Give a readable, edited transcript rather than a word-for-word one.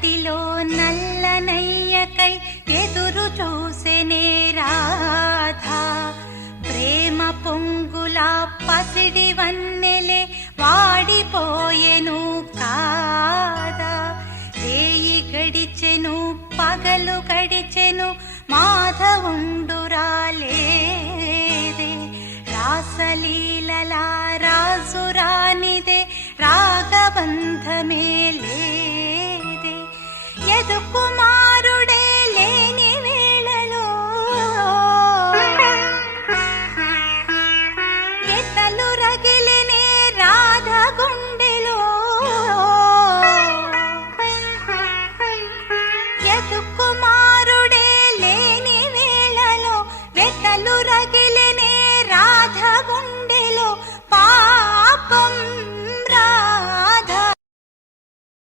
మట్టిలో నల్లనయ్యకై ఎదురు చూసెనే రాధా. ప్రేమ పొంగులా పసిడి వన్నెలే వాడిపోయెను కాదా. రేయి గడిచెను పగలు గడిచెను మాధవుండురాలేదే. రాసలీలలా రాజురానిదే రాగబంధమే